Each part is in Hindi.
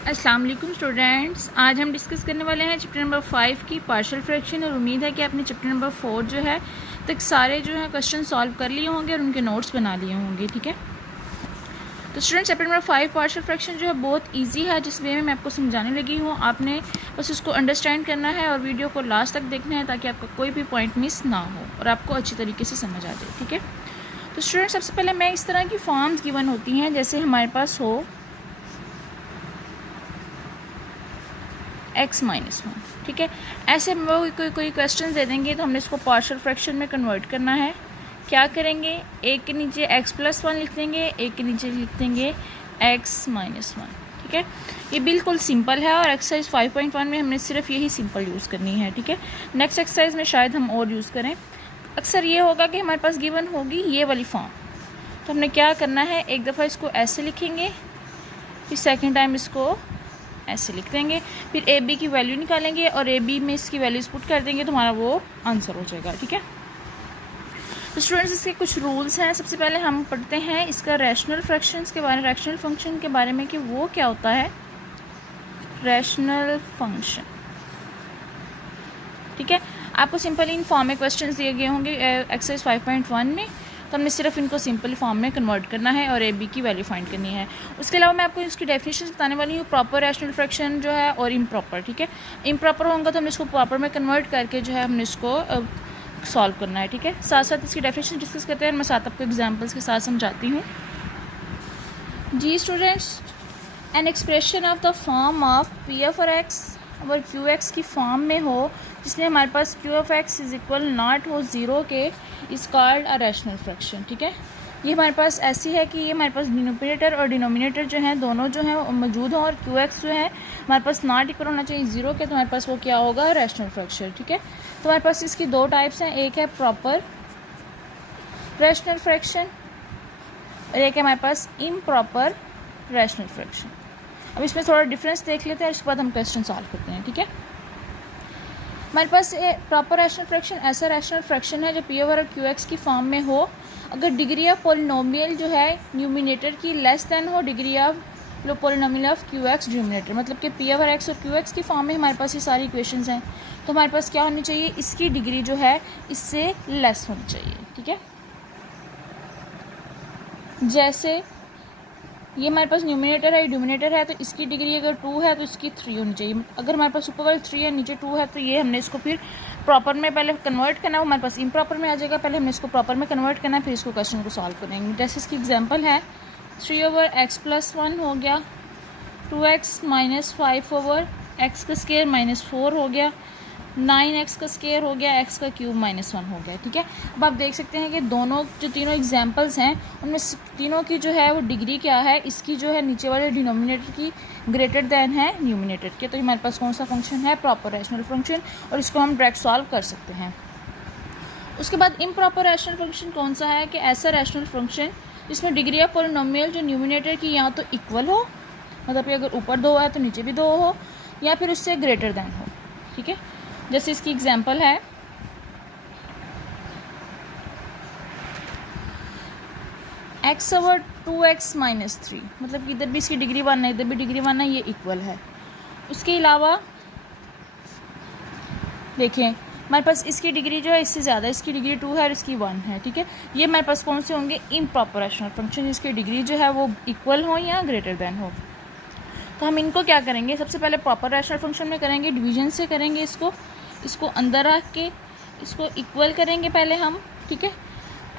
अस्सलाम वालेकुम स्टूडेंट्स, आज हम डिस्कस करने वाले हैं चैप्टर नंबर 5 की पार्शियल फ्रैक्शन। और उम्मीद है कि आपने चैप्टर नंबर 4 जो है तक सारे जो है क्वेश्चन सॉल्व कर लिए होंगे और उनके नोट्स बना लिए होंगे। ठीक है, तो students chapter number 5 partial fraction जो है बहुत इजी है। जिस वे में मैं आपको समझाने लगी हूँ, आपने बस उसको अंडरस्टैंड करना है और वीडियो को लास्ट तक देखना है ताकि आपका कोई भी पॉइंट मिस ना हो और आपको अच्छी तरीके से समझ आ जाए। ठीक है, तो स्टूडेंट्स सबसे पहले मैं इस तरह की फॉर्म्स गिवन होती हैं, जैसे हमारे पास हो x-1। ठीक है, ऐसे वो कोई क्वेश्चन दे देंगे तो हमने इसको पार्शियल फ्रैक्शन में कन्वर्ट करना है। क्या करेंगे, एक के नीचे x+1 लिख देंगे, एक के नीचे लिख देंगे x-1। ठीक है, ये बिल्कुल सिंपल है और एक्सरसाइज 5.1 में हमने सिर्फ यही सिंपल यूज़ करनी है। ठीक है, नेक्स्ट एक्सरसाइज में शायद हम और यूज़ करें। अक्सर ये होगा कि हमारे पास गिवन होगी ये वाली फॉर्म, तो हमने क्या करना है, एक दफ़ा इसको ऐसे लिखेंगे, फिर सेकेंड टाइम इसको ऐसे लिख देंगे, फिर ए बी की वैल्यू निकालेंगे और ए बी में इसकी वैल्यूज पुट कर देंगे तो हमारा वो आंसर हो जाएगा। ठीक है, तो स्टूडेंट्स इसके कुछ रूल्स हैं। सबसे पहले हम पढ़ते हैं इसका रैशनल फ्रैक्शंस के बारे में, रैशनल फंक्शन के बारे में कि वो क्या होता है रैशनल फंक्शन। ठीक है, आपको सिंपली इन फॉर्म में क्वेश्चंस दिए गए होंगे एक्सरसाइज 5.1 में, तो हमने सिर्फ इनको सिंपल फॉर्म में कन्वर्ट करना है और ए बी की वैल्यू फाइंड करनी है। उसके अलावा मैं आपको इसकी डेफिनेशन बताने वाली हूँ, प्रॉपर रैशनल फ्रैक्शन जो है और इम्प्रॉपर। ठीक है, इम्प्रॉपर होगा तो हमने इसको प्रॉपर में कन्वर्ट करके जो है हमने इसको सॉल्व करना है। ठीक है, साथ साथ इसकी डेफिनेशन डिस्कस करते हैं, मैं साथ आपको एग्जाम्पल्स के साथ समझाती हूँ। जी students, an expression of the form of p of x अगर क्यू एक्स की फॉर्म में हो, जिसमें हमारे पास q of x is equal not हो 0 के, is called a rational fraction. ठीक है, ये हमारे पास ऐसी है कि ये हमारे पास न्यूमरेटर और डिनोमिनेटर जो है दोनों जो है मौजूद हों और क्यू एक्स जो है हमारे पास नॉट इक्वल होना चाहिए 0 के, तो हमारे पास वो क्या होगा रैशनल फ्रैक्शन। ठीक है, तो हमारे पास इसकी दो टाइप्स हैं, एक है प्रॉपर रैशनल फ्रैक्शन और एक है हमारे पास इम्प्रॉपर रैशनल फ्रैक्शन। अब इसमें थोड़ा डिफरेंस देख लेते हैं, उसके बाद हम क्वेश्चन सॉल्व करते हैं। ठीक है, हमारे पास प्रॉपर रैशनल फ्रैक्शन ऐसा रैशनल फ्रैक्शन है जो पी ओवर क्यू एक्स की फॉर्म में हो, अगर डिग्री ऑफ पॉलिनोमियल जो है न्यूमिनेटर की लेस देन हो degree of polynomial of Q x denominator, मतलब कि पी ओवर एक्स और क्यू एक्स की फॉर्म में हमारे पास ये सारी इक्वेशंस हैं, तो हमारे पास क्या होनी चाहिए, इसकी डिग्री जो है इससे लेस होनी चाहिए। ठीक है, जैसे ये हमारे पास न्यूमिनेटर है, डिनोमिनेटर है, तो इसकी डिग्री अगर 2 है तो इसकी 3 होनी चाहिए। अगर हमारे पास ऊपर वाली 3 है नीचे 2 है तो ये हमने इसको फिर प्रॉपर में पहले कन्वर्ट करना है, हमारे पास इम्प्रॉपर में आ जाएगा, पहले हमने इसको प्रॉपर में कन्वर्ट करना है, फिर इसको क्वेश्चन को सॉल्व करेंगे। जैसे इसकी एग्जांपल है 3/x+1 हो गया, 2x-5/x का स्क्वायर -4 हो गया, 9x का स्क्वायर हो गया, x का क्यूब -1 हो गया। ठीक है, अब आप देख सकते हैं कि दोनों जो तीनों एग्जांपल्स हैं उनमें तीनों की जो है वो डिग्री क्या है, इसकी जो है नीचे वाले डिनोमिनेटर की ग्रेटर दैन है न्यूमिनेटर के, तो हमारे पास कौन सा फंक्शन है प्रॉपर रैशनल फंक्शन, और इसको हम डायरेक्ट सॉल्व कर सकते हैं। उसके बाद इम्प्रॉपर रैशनल फंक्शन कौन सा है कि ऐसा रैशनल फंक्शन जिसमें डिग्री ऑफ पॉलिनोमियल जो न्यूमिनेटर की या तो इक्वल हो, मतलब कि अगर ऊपर 2 है तो नीचे भी 2 हो, या फिर उससे ग्रेटर दैन हो। ठीक है, जैसे इसकी एग्जांपल है x/2x-3, मतलब कि इधर भी इसकी डिग्री 1 है, इधर भी डिग्री 1 है, ये इक्वल है। उसके अलावा देखें हमारे पास इसकी डिग्री जो है इससे ज़्यादा, इसकी डिग्री 2 है और इसकी 1 है। ठीक है, ये हमारे पास कौन से होंगे इम्प्रॉपर रैशनल फंक्शन, इसकी डिग्री जो है वो इक्वल हो या ग्रेटर दैन हो। तो हम इनको क्या करेंगे, सबसे पहले प्रॉपर रैशनल फंक्शन में करेंगे, डिवीजन से करेंगे, इसको अंदर रख के इसको इक्वल करेंगे पहले हम। ठीक है,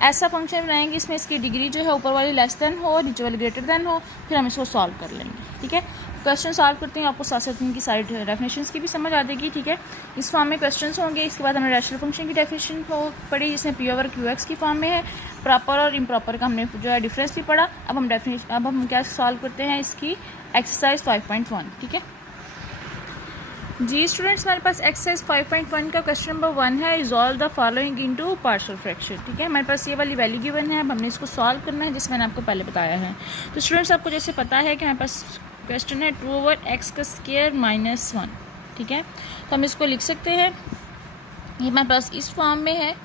ऐसा फंक्शन बनाएंगे इसमें इसकी डिग्री जो है ऊपर वाली लेस देन हो, नीचे वाली ग्रेटर देन हो, फिर हम इसको सॉल्व कर लेंगे। ठीक है, क्वेश्चन सॉल्व करते हैं, आपको साथ साथ इनकी सारी डेफिनेशंस की भी समझ आ जाएगी। ठीक है, इस फॉर्म में क्वेश्चंस होंगे, इसके बाद हमने रैशनल फंक्शन की डेफिनेशन को पढ़ी जिसमें पी ओवर क्यू एक्स की फॉर्म में है, प्रॉपर और इम्प्रॉपर का हमने जो है डिफरेंस भी पढ़ा। अब हम क्या सॉल्व करते हैं इसकी एक्सरसाइज 5.1। ठीक है जी स्टूडेंट्स, हमारे पास एक्सरसाइज 5.1 का क्वेश्चन नंबर 1 है, resolve the following into partial fraction. ठीक है, हमारे पास ये वाली वैल्यू गिवन है, अब हमने इसको सॉल्व करना है जिसमें मैंने आपको पहले बताया है। तो स्टूडेंट्स आपको जैसे पता है कि हमारे पास क्वेश्चन है 2/x का स्क्वायर -1। ठीक है, तो हम इसको लिख सकते हैं, ये हमारे पास इस फॉर्म में है,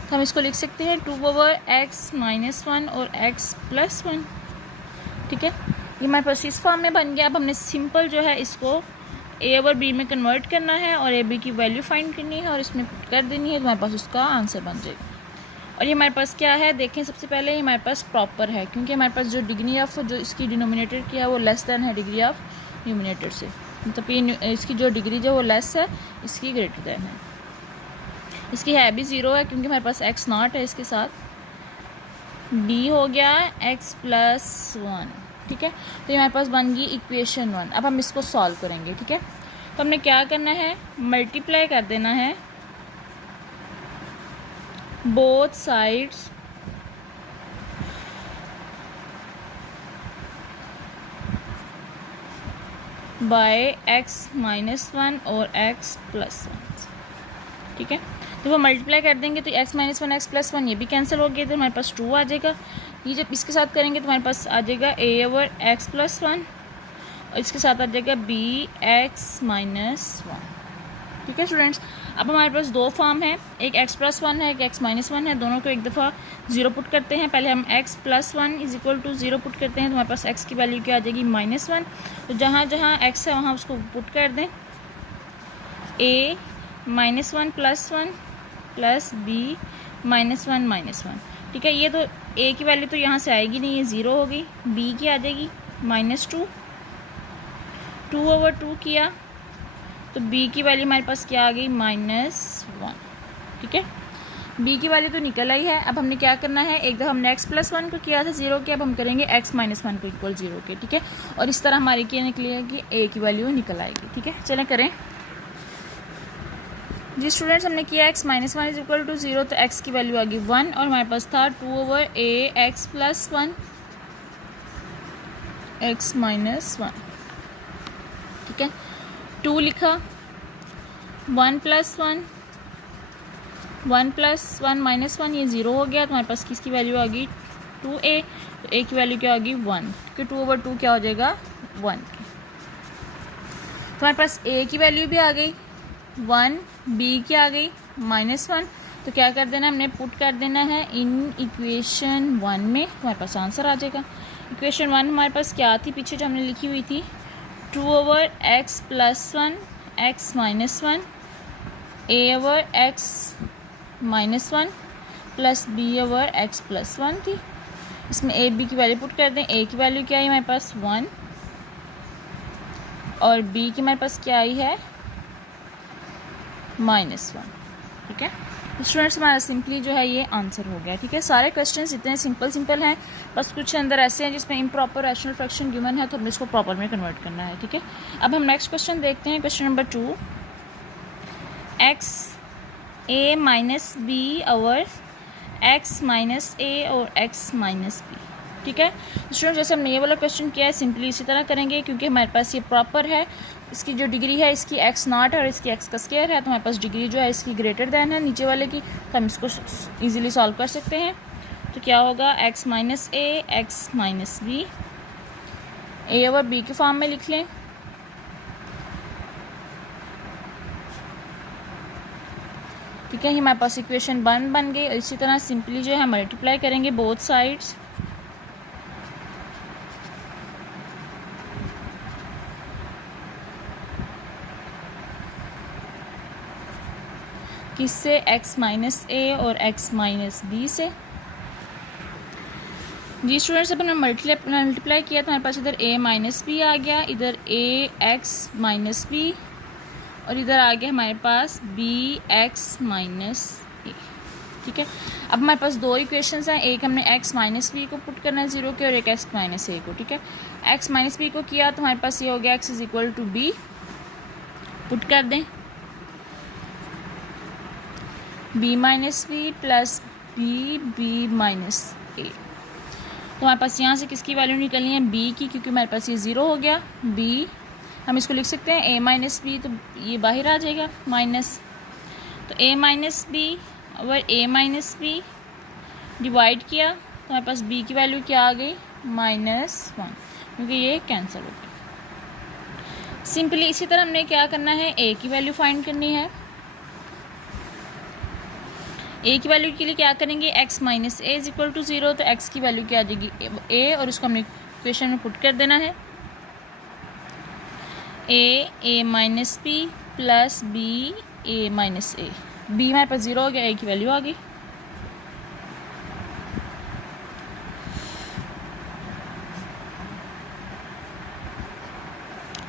तो हम इसको लिख सकते हैं 2/x -1 और x + 1। ठीक है, ये हमारे पास इस फॉर्म में बन गया। अब हमने सिंपल जो है इसको ए ओवर बी में कन्वर्ट करना है और ए बी की वैल्यू फाइंड करनी है और इसमें कर देनी है, तो हमारे पास उसका आंसर बन जाएगा। और ये हमारे पास क्या है, देखें सबसे पहले ये हमारे पास प्रॉपर है, क्योंकि हमारे पास जो डिग्री ऑफ जो इसकी डिनोमिनेटर की है वो लेस दैन है डिग्री ऑफ न्यूमिनेटर से, मतलब ये इसकी जो डिग्री जो वो लेस है, इसकी ग्रेटर दैन है। इसकी है भी 0 है क्योंकि हमारे पास x नॉट है इसके साथ। b हो गया x + 1, ठीक है। तो ये हमारे पास बन गई इक्वेशन 1। अब हम इसको सॉल्व करेंगे, ठीक है। तो हमने क्या करना है, मल्टीप्लाई कर देना है बोथ साइड्स बाय x - 1 और x + 1, ठीक है। तो वो मल्टीप्लाई कर देंगे तो x - 1 x + 1 ये भी कैंसिल हो गया, तो हमारे पास 2 आ जाएगा। ये जब इसके साथ करेंगे तो हमारे पास आ जाएगा a ओवर x + 1 और इसके साथ आ जाएगा b x - 1, ठीक है स्टूडेंट्स। अब हमारे पास दो फॉर्म है, एक x + 1 है, एक x - 1 है। दोनों को एक दफ़ा 0 पुट करते हैं। पहले हम x + 1 = 0 पुट करते हैं, तो हमारे पास x की वैल्यू क्या आ जाएगी -1। तो जहाँ जहाँ x है वहाँ उसको पुट कर दें, a - 1 + 1 प्लस b -1 -1, ठीक है। ये तो a की वैल्यू तो यहाँ से आएगी नहीं, ये 0 हो गई। b की आ जाएगी -2, 2/2 किया तो b की वैल्यू हमारे पास क्या आ गई -1, ठीक है। b की वैल्यू तो निकल आई है। अब हमने क्या करना है, एक दफ़ा हमने x + 1 को किया था 0 के, अब हम करेंगे x - 1 को इक्वल 0 के, ठीक है। और इस तरह हमारी क्या निकली है कि a की वैल्यू निकल आएगी, ठीक है। चलें करें जी स्टूडेंट्स। हमने किया x - 1 = 0, तो x की वैल्यू आ गई 1 और हमारे पास था 2/ax + 1 x - 1, ठीक है। 2 लिखा, 1 + 1 1 + 1 - 1 ये 0 हो गया, तो हमारे पास किसकी वैल्यू आ गई 2a, तो a की वैल्यू क्या आ गई 1, क्योंकि 2/2 क्या हो जाएगा 1। तो हमारे पास a की वैल्यू भी आ गई 1, b की आ गई -1। तो क्या कर देना, हमने पुट कर देना है इन इक्वेशन 1 में, हमारे पास आंसर आ जाएगा। इक्वेशन 1 हमारे पास क्या थी पीछे जो हमने लिखी हुई थी, 2/x + 1 x - 1 a/x - 1 plus b/x + 1 थी। इसमें a b की वैल्यू पुट कर दें। a की वैल्यू क्या आई हमारे पास 1 और b की हमारे पास क्या आई है -1, ठीक है। स्टूडेंट्स हमारा सिंपली जो है ये आंसर हो गया, ठीक है। सारे क्वेश्चंस इतने सिंपल हैं, बस कुछ अंदर ऐसे हैं जिसमें इम्प्रॉपर रैशनल फ्रैक्शन गिवन है, तो हमें इसको प्रॉपर में कन्वर्ट करना है, ठीक है। अब हम नेक्स्ट क्वेश्चन देखते हैं, question number 2, x a - b over x - a और x - b, ठीक है। स्टूडेंट जैसे हमने ये वाला क्वेश्चन किया है सिंपली इसी तरह करेंगे, क्योंकि हमारे पास ये प्रॉपर है। इसकी जो डिग्री है इसकी x नॉट है और इसकी x का स्क्वायर है, तो हमारे पास डिग्री जो है इसकी ग्रेटर दैन है नीचे वाले की, तो हम इसको इजीली सॉल्व कर सकते हैं। तो क्या होगा x - a x - b, a over b के फॉर्म में लिख लें, ठीक है। हमारे पास इक्वेशन 1 बन गई। और इसी तरह सिंपली जो है मल्टीप्लाई करेंगे बोथ साइड्स, किससे, x - a और x - b से। जी स्टूडेंट्स अब हमने मल्टीप्लाई किया तो हमारे पास इधर a - b आ गया, इधर a x - b और इधर आ गया हमारे पास b x - a, ठीक है। अब हमारे पास दो इक्वेशंस हैं, एक हमने x - b को पुट करना है 0 के और एक x - a को, ठीक है। x - b को किया तो हमारे पास ये हो गया x = b, पुट कर दें b - b plus b - a। तो हमारे पास यहाँ से किसकी वैल्यू निकलनी है b की, क्योंकि हमारे पास ये 0 हो गया। b हम इसको लिख सकते हैं a - b, तो ये बाहर आ जाएगा माइनस, तो a - b over a - b divide किया तो हमारे पास b की वैल्यू क्या आ गई -1, क्योंकि ये कैंसिल हो गया। सिंपली इसी तरह हमने क्या करना है, a की वैल्यू फाइंड करनी है। a की वैल्यू के लिए क्या करेंगे, x - a = 0, तो x की वैल्यू क्या आ जाएगी a, और उसको हमने इक्वेशन में पुट कर देना है। a minus B plus B a minus A. B हमारे पास 0 हो गया, a की वैल्यू आ गई।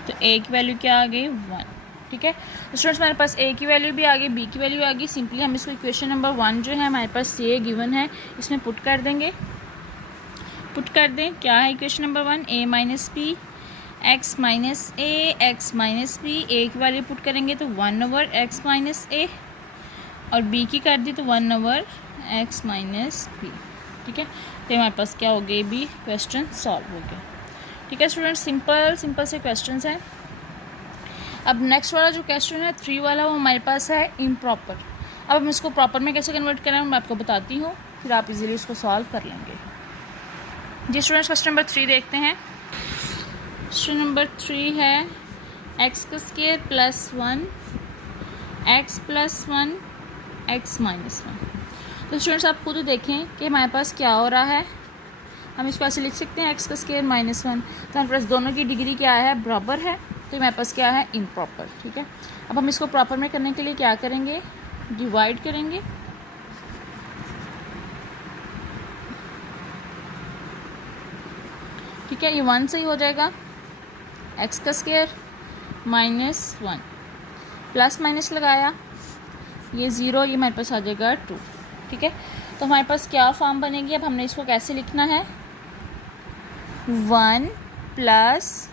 तो a की वैल्यू क्या आ गई 1। ठीक है, तो स्टूडेंट्स हमारे पास a की वैल्यू भी आ गई, b की वैल्यू आ गई। सिंपली हम इसको इक्वेशन नंबर 1 जो है हमारे पास ये गिवन है, इसमें पुट कर देंगे। पुट कर दें, क्या है equation number 1, a minus b x minus a x minus b. A की वैल्यू पुट करेंगे तो 1/x माइनस ए, और b की कर दी तो 1/x माइनस बी। ठीक है, तो हमारे पास क्या हो गया, बी क्वेश्चन सॉल्व हो गया। ठीक है स्टूडेंट्स, सिंपल से क्वेश्चंस हैं। अब नेक्स्ट वाला जो क्वेश्चन है 3 वाला, वो हमारे पास है इम्प्रॉपर। अब हम इसको प्रॉपर में कैसे कन्वर्ट करें मैं आपको बताती हूँ, फिर आप इजीली इसको सॉल्व कर लेंगे। जी स्टूडेंट्स, क्वेश्चन नंबर 3 देखते हैं। क्वेश्चन नंबर 3 है एक्स का square plus 1 x plus 1 x minus 1। तो स्टूडेंट्स आप खुद देखें कि हमारे पास क्या हो रहा है। हम इसको ऐसे लिख सकते हैं एक्स का स्क्वायर माइनस 1, तो हमारे पास दोनों की डिग्री क्या है, बराबर है, तो हमारे पास क्या है, इम्प्रॉपर। ठीक है, अब हम इसको प्रॉपर में करने के लिए क्या करेंगे, डिवाइड करेंगे। ठीक है, ये 1 से ही हो जाएगा, एक्स का स्क्वायर माइनस 1 प्लस माइनस लगाया, ये 0, ये हमारे पास आ जाएगा 2। ठीक है, तो हमारे पास क्या फॉर्म बनेगी, अब हमने इसको कैसे लिखना है, 1 प्लस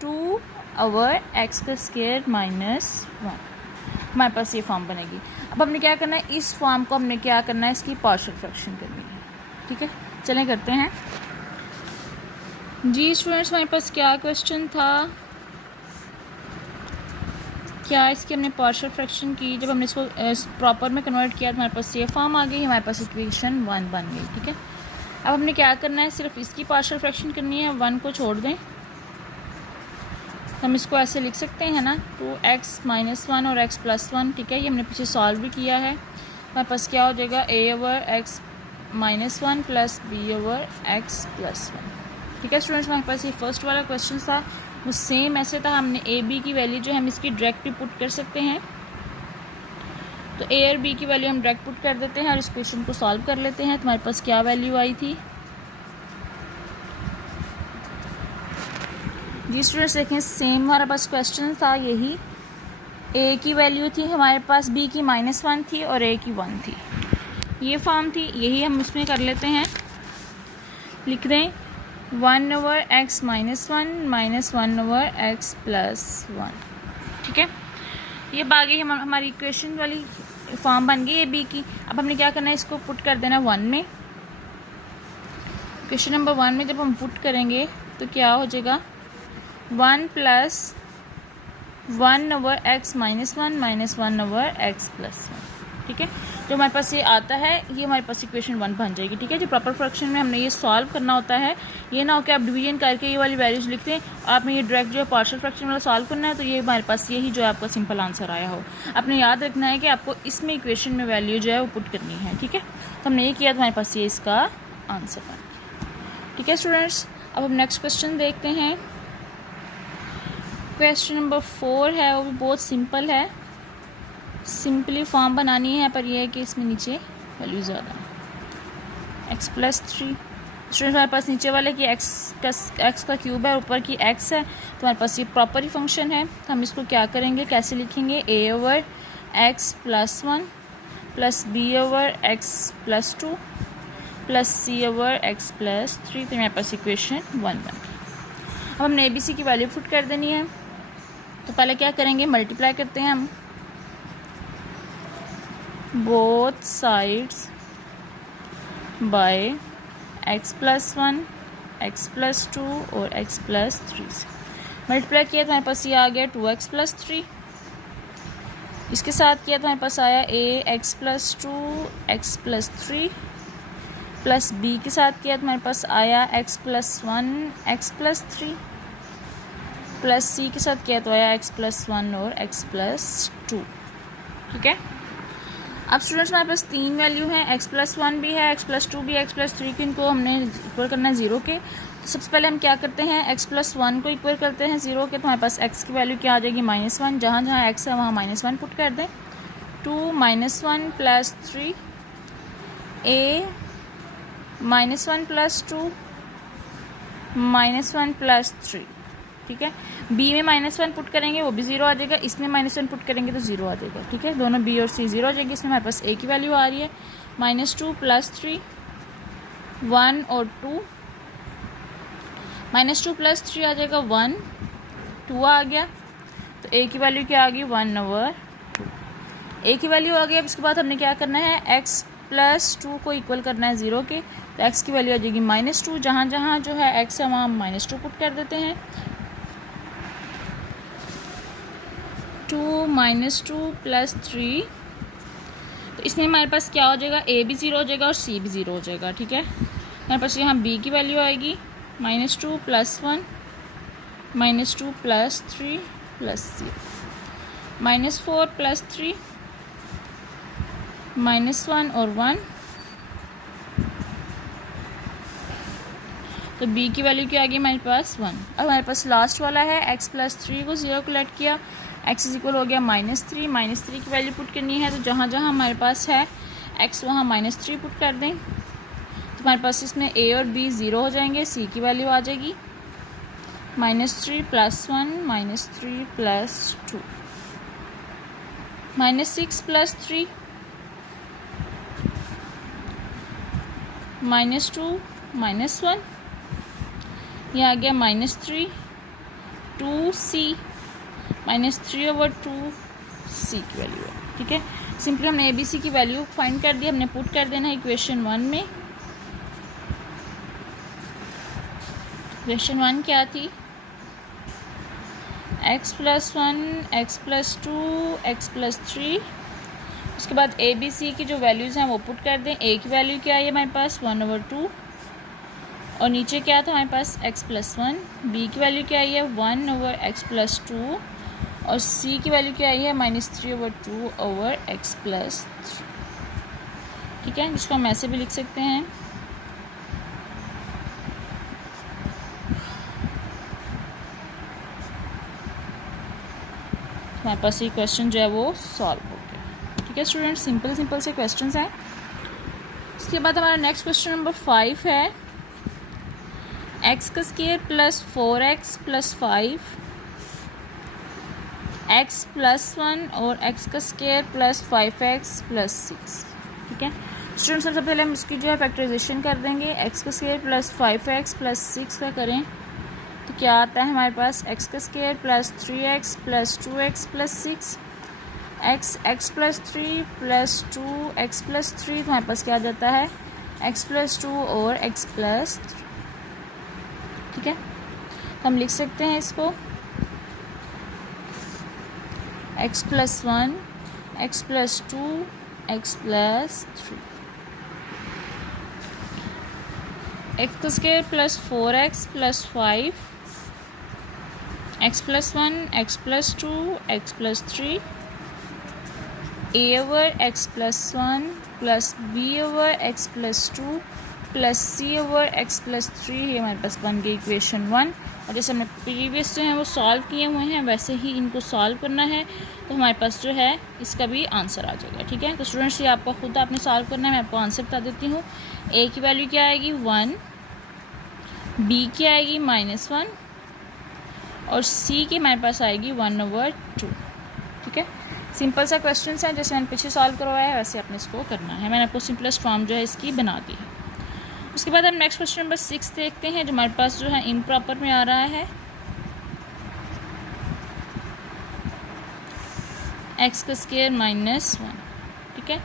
2/x का स्क्वायर माइनस 1, हमारे पास ये फॉर्म बनेगी। अब हमने क्या करना है, इस फॉर्म को हमने क्या करना है, इसकी पार्शियल फ्रैक्शन करनी है। ठीक है, चलें करते हैं। जी स्टूडेंट्स, हमारे पास क्या क्वेश्चन था, क्या इसकी हमने पार्शियल फ्रैक्शन की, जब हमने इसको प्रॉपर में कन्वर्ट किया तो हमारे पास ये फॉर्म आ गई, हमारे पास इक्वेशन 1 बन गई। ठीक है, अब हमने क्या करना है, सिर्फ इसकी पार्शियल फ्रैक्शन करनी है, 1 को छोड़ दें। हम इसको ऐसे लिख सकते हैं ना, 2x माइनस 1 और x प्लस 1। ठीक है, ये हमने पीछे सॉल्व भी किया है। हमारे पास क्या हो जाएगा, a/x minus 1 plus b/x plus 1। ठीक है स्टूडेंट्स, हमारे पास ये फर्स्ट वाला क्वेश्चन था, वो सेम ऐसे था। हमने a b की वैल्यू जो है हम इसकी डायरेक्ट भी पुट कर सकते हैं, तो a और b की वैल्यू हम डायरेक्ट पुट कर देते हैं और इस क्वेश्चन को सॉल्व कर लेते हैं। तो हमारे पास क्या वैल्यू आई थी जी स्टूडेंट्स, देखें सेम हमारे पास क्वेश्चन था यही। a की वैल्यू थी हमारे पास, b की -1 थी और a की 1 थी, ये फॉर्म थी, यही हम उसमें कर लेते हैं। लिख दें 1/x minus 1 minus 1/x plus 1। ठीक है, ये बागी हमारी इक्वेशन वाली फॉर्म बन गई है बी की। अब हमने क्या करना है, इसको पुट कर देना 1 में। क्वेश्चन नंबर 1 में जब हम पुट करेंगे तो क्या हो जाएगा, 1 plus 1/x minus 1 minus 1/x plus 1। ठीक है, जो हमारे पास ये आता है, ये हमारे पास इक्वेशन 1 बन जाएगी। ठीक है, जो प्रॉपर फ्रैक्शन में हमने ये सॉल्व करना होता है, ये ना हो कि आप डिवीजन करके ये वाली वैल्यूज लिखते हैं, आपने ये डायरेक्ट जो है पार्शियल फ्रैक्शन वाला सॉल्व करना है, तो ये हमारे पास यही जो है आपका सिंपल आंसर आया हो। आपने याद रखना है कि आपको इसमें इक्वेशन में वैल्यू जो है वो पुट करनी है। ठीक है, तो हमने ये किया तो हमारे पास ये इसका आंसर बन गया। ठीक है स्टूडेंट्स, अब हम नेक्स्ट क्वेश्चन देखते हैं। क्वेश्चन नंबर 4 है, वो भी बहुत सिंपल है, सिंपली फॉर्म बनानी है, पर यह है कि इसमें नीचे वैल्यू ज़्यादा है, x प्लस 3। स्टूडेंट हमारे पास नीचे वाले की x का क्यूब है, ऊपर की x है, तो हमारे पास ये प्रॉपर ही फंक्शन है। तो हम इसको क्या करेंगे, कैसे लिखेंगे, a/x plus 1 plus b/x plus 2 plus c/x plus 3। तो हमारे पास इक्वेशन 1 बन गई। अब हमने ABC की वैल्यू पुट कर देनी है, तो पहले क्या करेंगे, मल्टीप्लाई करते हैं हम both sides by x plus 1 x plus 2 और x प्लस 3 से मल्टीप्लाई किया तो हमारे पास ये आ गया 2x प्लस 3। इसके साथ किया तो हमारे पास आया x plus 2 x plus 3 plus b के साथ किया तो हमारे पास आया x plus 1 x plus 3 plus c के साथ किया तो आया x प्लस 1 और x प्लस 2। ठीक है, अब स्टूडेंट्स हमारे पास 3 वैल्यू हैं, x प्लस 1 भी है, x प्लस 2 भी है, x प्लस 3 की, इनको हमने इक्वल करना है 0 के। सबसे पहले हम क्या करते हैं, x प्लस 1 को इक्वल करते हैं 0 के, तो हमारे पास x की वैल्यू क्या आ जाएगी -1, जहाँ जहाँ x है वहाँ -1 पुट कर दें। 2 -1 प्लस 3 a -1 प्लस 2 -1 प्लस 3, ठीक है। b में -1 पुट करेंगे वो भी 0 आ जाएगा, इसमें -1 पुट करेंगे तो 0 आ जाएगा, ठीक है। दोनों b और c 0 आ जाएगी। इसमें हमारे पास a की वैल्यू आ रही है -2 प्लस 3, 1 और 2, -2 प्लस 3 आ जाएगा 1, 2 आ गया, तो a की वैल्यू क्या आ गई 1/2। a की वैल्यू आ गई। अब इसके बाद हमने क्या करना है, x प्लस 2 को इक्वल करना है 0 के, तो x की वैल्यू आ जाएगी -2, जहाँ जहाँ जो है x है वहाँ हम -2 पुट कर देते हैं। 2 -2 प्लस 3, तो इसमें हमारे पास क्या हो जाएगा, a भी 0 हो जाएगा और c भी 0 हो जाएगा, ठीक है। हमारे पास यहाँ b की वैल्यू आएगी -2 प्लस 1 -2 प्लस 3 प्लस 0, -4 प्लस 3 -1 और 1, तो b की वैल्यू क्या आ गई हमारे पास 1। अब हमारे पास लास्ट वाला है x प्लस 3 को 0 को लेट किया, x इज इक्वल हो गया -3 की वैल्यू पुट करनी है, तो जहाँ जहाँ हमारे पास है x वहाँ -3 पुट कर दें, तो हमारे पास इसमें a और b 0 हो जाएंगे, c की वैल्यू आ जाएगी -3 प्लस 1 -3 प्लस 2, -6 प्लस 3 -2 -1, ये आ गया -3 2c -3/2 c की वैल्यू है, ठीक है। सिंपली हमने ए बी सी की वैल्यू फाइंड कर दी, हमने पुट कर देना है इक्वेशन 1 में। इक्वेशन 1 क्या थी, x plus 1 x plus 2 x plus 3, उसके बाद ए बी सी की जो वैल्यूज़ हैं वो पुट कर दें। a की वैल्यू क्या है हमारे पास 1/2, और नीचे क्या था हमारे पास x प्लस 1, b की वैल्यू क्या आई है 1/x प्लस 2, और c की वैल्यू क्या आई है -3/2/x प्लस 3, ठीक है, जिसको हम ऐसे भी लिख सकते हैं। हमारे पास ये क्वेश्चन जो है वो सॉल्व हो गया, ठीक है स्टूडेंट। सिंपल से क्वेश्चंस हैं। इसके बाद हमारा नेक्स्ट क्वेश्चन नंबर 5 है, x का square plus 4x plus 5 x plus 1 और x का स्क्वायर प्लस 5x प्लस 6, ठीक है स्टूडेंट्स। सबसे पहले हम इसकी जो है फैक्टराइजेशन कर देंगे। x का स्क्वायर प्लस 5x प्लस 6 का करें तो क्या आता है हमारे पास, x का square plus 3x plus 2x plus 6, x plus 3 plus 2x plus 3, तो हमारे पास क्या आ जाता है x प्लस 2 और x प्लस 3, ठीक है। तो हम लिख सकते हैं इसको x plus 1 x plus 2 x plus 3, x का square plus 4x plus 5 x plus 1 x plus 2 x plus 3, a over x plus 1 plus b over x plus 2 plus c over x plus 3, ये हमारे पास बन गई इक्वेशन 1। और जैसे हमने प्रीवियस जो हैं वो सॉल्व किए हुए हैं वैसे ही इनको सॉल्व करना है, तो हमारे पास जो है इसका भी आंसर आ जाएगा, ठीक है। तो स्टूडेंट्स ये आपको खुद आपने सॉल्व करना है, मैं आपको आंसर बता देती हूँ। a की वैल्यू क्या आएगी 1, b की आएगी -1 और c की हमारे पास आएगी 1/2, ठीक है। सिंपल सा क्वेश्चन है, जैसे मैंने पीछे सॉल्व करवाया है वैसे आपने इसको करना है। मैंने आपको सिंपलेस्ट फॉर्म जो है इसकी बना दी है। उसके बाद हम नेक्स्ट क्वेश्चन नंबर 6 देखते हैं, जो हमारे पास जो है इम्प्रॉपर में आ रहा है। x का स्क्वायर -1, ठीक है,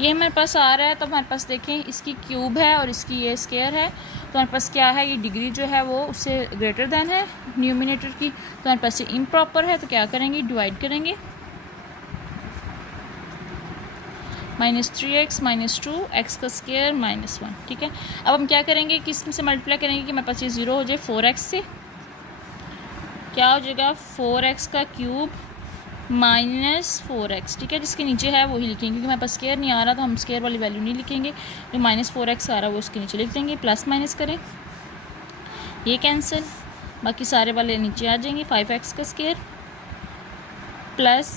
ये हमारे पास आ रहा है। तो हमारे पास देखें इसकी क्यूब है और इसकी ये स्क्वायर है, तो हमारे पास क्या है, ये डिग्री जो है वो उससे ग्रेटर देन है न्यूमिनेटर की, तो हमारे पास ये इम्प्रॉपर है। तो क्या करेंगे, डिवाइड करेंगे -3x -2 x का स्क्वायर -1, ठीक है। अब हम क्या करेंगे, किस से मल्टीप्लाई करेंगे कि हमारे पास ये 0 हो जाए 4x से, क्या हो जाएगा 4x का क्यूब -4x, ठीक है। जिसके नीचे है वही लिखेंगे, क्योंकि हमारे पास स्क्वायर नहीं आ रहा तो हम स्क्वायर वाली वैल्यू नहीं लिखेंगे, जो -4x आ रहा है वो उसके नीचे लिख देंगे। प्लस माइनस करें, ये कैंसिल, बाकी सारे वाले नीचे आ जाएंगे। 5x का स्क्वायर प्लस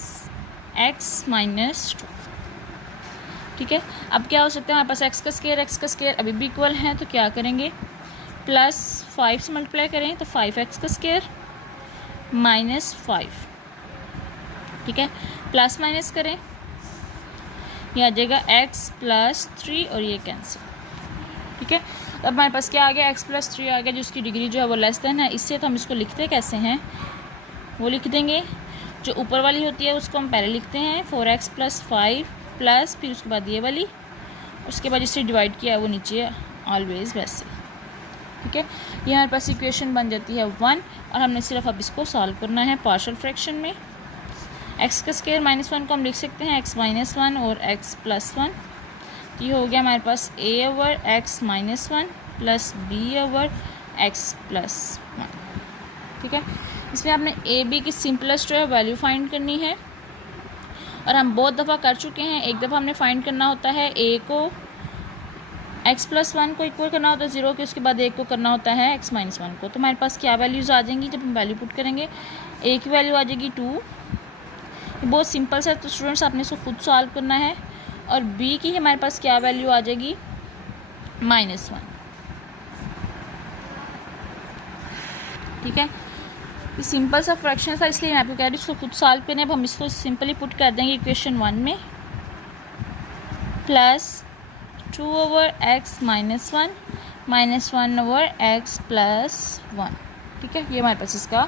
x माइनस 2। ठीक है, अब क्या हो सकता है हमारे पास x का स्क्वायर अभी भी इक्वल है, तो क्या करेंगे प्लस 5 से मल्टीप्लाई करें तो 5x का स्क्वायर माइनस 5। ठीक है, प्लस माइनस करें, ये आ जाएगा x प्लस 3 और ये कैंसिल। ठीक है, अब हमारे पास क्या आ गया, x प्लस 3 आ गया, जिसकी डिग्री जो है वो लेस देन है। इससे तो हम इसको लिखते कैसे हैं, वो लिख देंगे, जो ऊपर वाली होती है उसको हम पहले लिखते हैं 4x प्लस 5 प्लस फिर उसके बाद ये वाली, उसके बाद जिससे डिवाइड किया है वो नीचे ऑलवेज वैसे। ठीक है, ये हमारे पास इक्वेशन बन जाती है 1 और हमने सिर्फ अब इसको सॉल्व करना है पार्शियल फ्रैक्शन में। x का स्क्वायर -1 को हम लिख सकते हैं x माइनस 1 और x प्लस 1। तो ये हो गया हमारे पास a over x minus 1 plus b over x plus 1। ठीक है, इसमें आपने a b की सिंपलेस्ट जो है वैल्यू फाइंड करनी है और हम बहुत दफ़ा कर चुके हैं। एक दफ़ा हमने फाइंड करना होता है a को x प्लस 1 को इक्वल करना होता है 0 के, उसके बाद a को करना होता है x माइनस 1 को। तो हमारे पास क्या वैल्यूज़ आ जाएंगी जब हम वैल्यू पुट करेंगे, a की वैल्यू आ जाएगी 2, ये बहुत सिंपल सा है, तो स्टूडेंट्स आपने इसको खुद सॉल्व करना है। और b की हमारे पास क्या वैल्यू आ जाएगी -1। ठीक है, ये सिंपल सा फ्रैक्शन था इसलिए मैं आपको कह रही हूँ इसको खुद सॉल्व करने। अब हम इसको सिंपली पुट कर देंगे इक्वेशन 1 में, plus 2 over x minus 1 minus 1 over x plus 1। ठीक है, ये हमारे पास इसका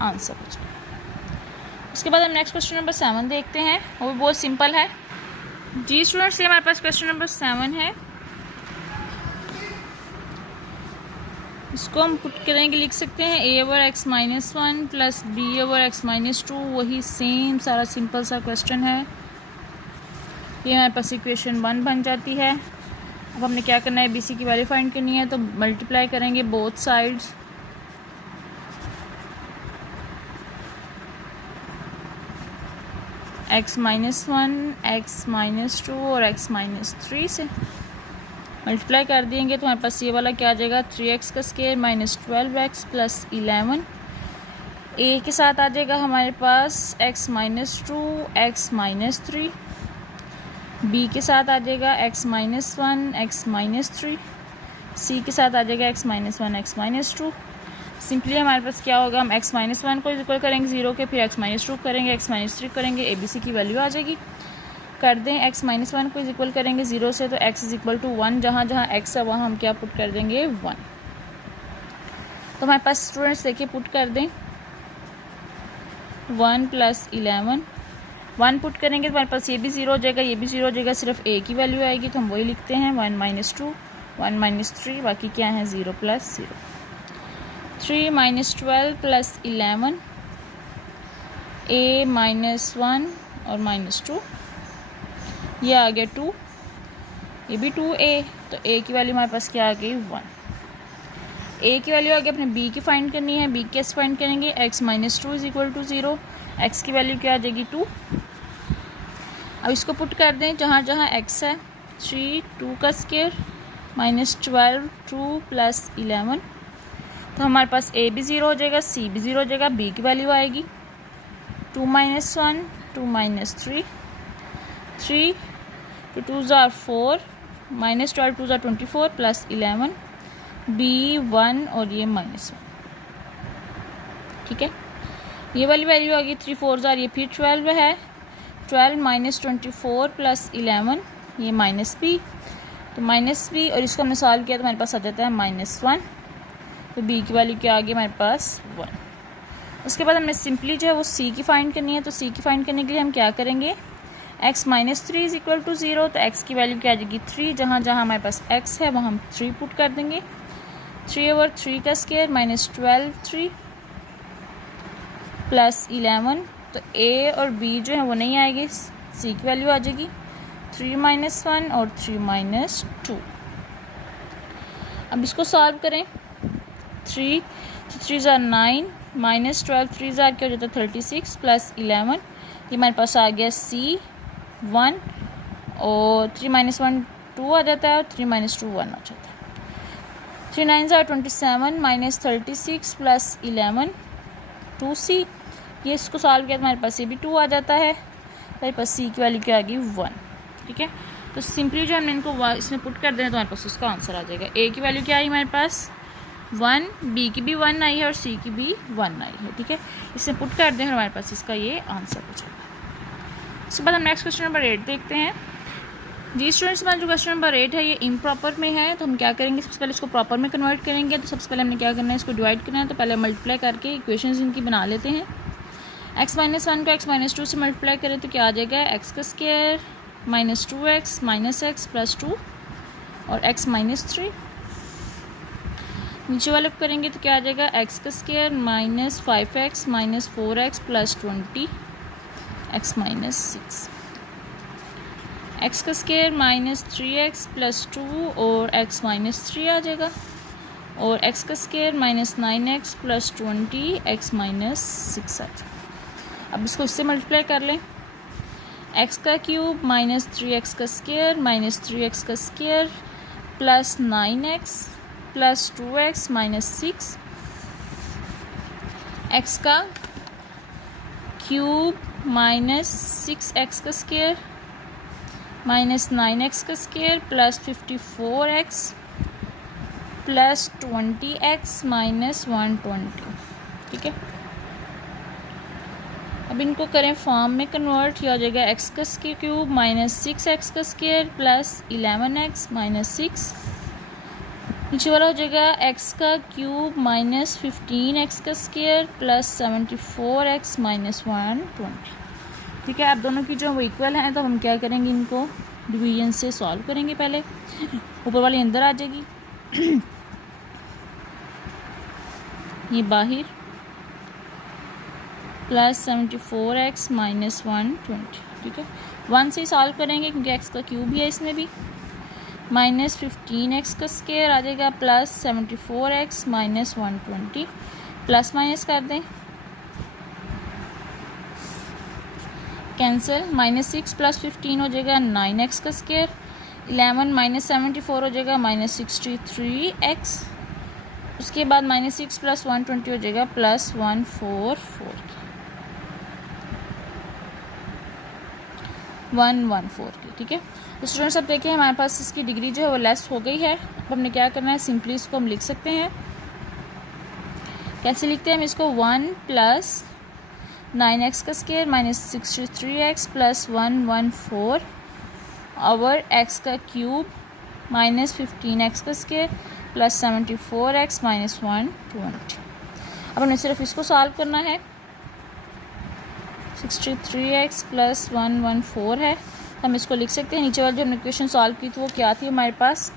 आंसर हो जाएगा। उसके बाद हम नेक्स्ट क्वेश्चन नंबर 7 देखते हैं, वो भी बहुत सिंपल है जी स्टूडेंट्स। ये हमारे पास क्वेश्चन नंबर 7 है, इसको हम पुट करेंगे, लिख सकते हैं a over x minus 1 plus b over x minus 2। वही सेम सारा सिंपल सा क्वेश्चन है। ये हमारे पास इक्वेशन 1 बन जाती है। अब हमने क्या करना है, bc की वैल्यू फाइंड करनी है, तो मल्टीप्लाई करेंगे both sides. x minus 1 x minus 2 और x माइनस 3 से मल्टीप्लाई कर देंगे तो हमारे पास ये वाला क्या आ जाएगा 3x का square minus 12x plus 11। a के साथ आ जाएगा हमारे पास x minus 2 x minus 3, b के साथ आ जाएगा x minus 1 x minus 3, c के साथ आ जाएगा x minus 1 x minus 2। Simply हमारे पास क्या होगा, हम x माइनस 1 को इक्वल करेंगे 0 के, फिर x माइनस 2 करेंगे, x माइनस 3 करेंगे, ABC की वैल्यू आ जाएगी। कर दें x माइनस 1 को इक्वल करेंगे 0 से, तो x इज इक्वल टू 1, जहाँ जहाँ x है वहाँ हम क्या पुट कर देंगे 1। तो हमारे पास स्टूडेंट्स देखिए पुट कर दें 1 प्लस 11, 1 पुट करेंगे तो हमारे पास ये भी 0 हो जाएगा, ये भी 0 हो जाएगा, सिर्फ a की वैल्यू आएगी, तो हम वही लिखते हैं 1 माइनस 2 1 माइनस 3, बाकी क्या है 0 plus 0। 3 minus 12 plus 11, a minus 1 और माइनस 2, ये आ गया 2, ये भी 2a, तो a की वैल्यू हमारे पास क्या आ गई 1। a की वैल्यू आ गई, अपने b की फाइंड करनी है, b कैसे फाइंड करेंगे, x minus 2 is equal to 0, x की वैल्यू क्या आ जाएगी 2। अब इसको पुट कर दें जहाँ जहाँ x है, 3 2 का स्क्वायर माइनस 12 2 प्लस 11, तो हमारे पास a भी 0 हो जाएगा, c भी 0 हो जाएगा, b की वैल्यू आएगी 2 माइनस 1 2 माइनस 3, 3 2 2 ज़ार 4 माइनस 12 2 ज़ार 24 प्लस 11, b 1 और ये -1। ठीक है, ये वाली वैल्यू आ गई 3 4 ज़ार, ये फिर 12 है, 12 माइनस 24 प्लस 11, ये माइनस b, तो माइनस b, और इसको हमने सॉल्व किया तो हमारे पास आ जाता है -1, तो b की वैल्यू क्या आ गई हमारे पास 1। उसके बाद हमने सिंपली जो है वो c की फाइंड करनी है, तो c की फाइंड करने के लिए हम क्या करेंगे, x minus 3 is equal to 0, तो x की वैल्यू क्या आ जाएगी 3, जहाँ जहाँ हमारे पास x है वहाँ हम 3 पुट कर देंगे, 3 ओवर 3 का स्क्वायर माइनस 12 3 प्लस 11, तो a और b जो है वो नहीं आएगी, c की वैल्यू आ जाएगी 3 माइनस 1 और 3 माइनस 2। अब इसको सॉल्व करें, 3 3 ज़ार 9 माइनस 12 3 ज़ार क्या हो जाता है 36 प्लस 11, ये हमारे पास आ गया c 1 और 3 माइनस 1 2 आ जाता है और 3 माइनस 2 1 आ जाता है। 3 9 are 27 माइनस 36 प्लस 11 2c। ये इसको सॉल्व किया तो हमारे पास ये भी 2 आ जाता है, हमारे पास c की वैल्यू क्या आ गई 1। ठीक है, तो सिंपली जो हमने इनको इसमें पुट कर दें तो हमारे पास उसका आंसर आ जाएगा। a की वैल्यू क्या आई हमारे पास 1, b की भी 1 आई है और c की भी 1 आई है। ठीक है, इसमें पुट कर दें और हमारे पास इसका ये आंसर हो जाएगा। उसके बाद हम नेक्स्ट क्वेश्चन नंबर 8 देखते हैं। जी स्टूडेंट्स, हमारा जो क्वेश्चन नंबर 8 है ये इम्प्रॉपर में है, तो हम क्या करेंगे, सबसे पहले इसको प्रॉपर में कन्वर्ट करेंगे। तो सबसे पहले हमने क्या करना है, इसको डिवाइड करना है। तो पहले मल्टीप्लाई करके इक्वेशंस इनकी बना लेते हैं। x-1 को x-2 से मल्टीप्लाई करें तो क्या आ जाएगा, एक्स का square minus 2x minus x plus 2 और x-3। नीचे वाले करेंगे तो क्या आ जाएगा, एक्स का square minus 5x minus 4x plus 20 x-6, x का स्क्वायर माइनस 3x प्लस 2 और x-3 आ जाएगा, और एक्स का square minus 9x plus 20 x-6 आ जाएगा। अब इसको इससे मल्टीप्लाई कर लें, एक्स का क्यूब माइनस 3x का स्क्वायर माइनस 3x का square plus 9x plus 2x minus 6, x का क्यूब माइनस 6x का स्क्वायर माइनस 9x का square plus 54x plus 20x minus 120। ठीक है, अब इनको करें फॉर्म में कन्वर्ट, किया हो जाएगा एक्स का क्यूब माइनस 6x का स्क्वायर प्लस 11x माइनस 6। नीचे वाला हो जाएगा एक्स का क्यूब माइनस 15x का स्क्वायर प्लस 74x माइनस 120। ठीक है, अब दोनों की जो वो इक्वल हैं तो हम क्या करेंगे, इनको डिवीजन से सॉल्व करेंगे। पहले ऊपर वाली अंदर आ जाएगी, ये बाहर प्लस 74x माइनस 120। ठीक है, 1 से सॉल्व करेंगे क्योंकि x का क्यूब ही है इसमें भी, माइनस 15x का स्क्वायर आ जाएगा plus 74x minus 120, plus minus कर दें कैंसिल, माइनस 6 प्लस 15 हो जाएगा 9x का स्क्वायर, 11 माइनस 74 हो जाएगा माइनस 63x, उसके बाद माइनस 6 प्लस 120 हो जाएगा प्लस 114 की। ठीक है, तो स्टूडेंट्स अब देखिए हमारे पास इसकी डिग्री जो है वो लेस हो गई है। अब हमने क्या करना है, सिंपली इसको हम लिख सकते हैं। कैसे लिखते हैं हम इसको, 1 प्लस 9x का square minus 63x plus 114 over x का क्यूब माइनस 15x का स्क्वायर प्लस 74x माइनस 120। अब हमें सिर्फ इसको सॉल्व करना है। 63x प्लस 114 है, हम इसको लिख सकते हैं। नीचे वाली जो हमने इक्वेशन सॉल्व की थी वो क्या थी हमारे पास,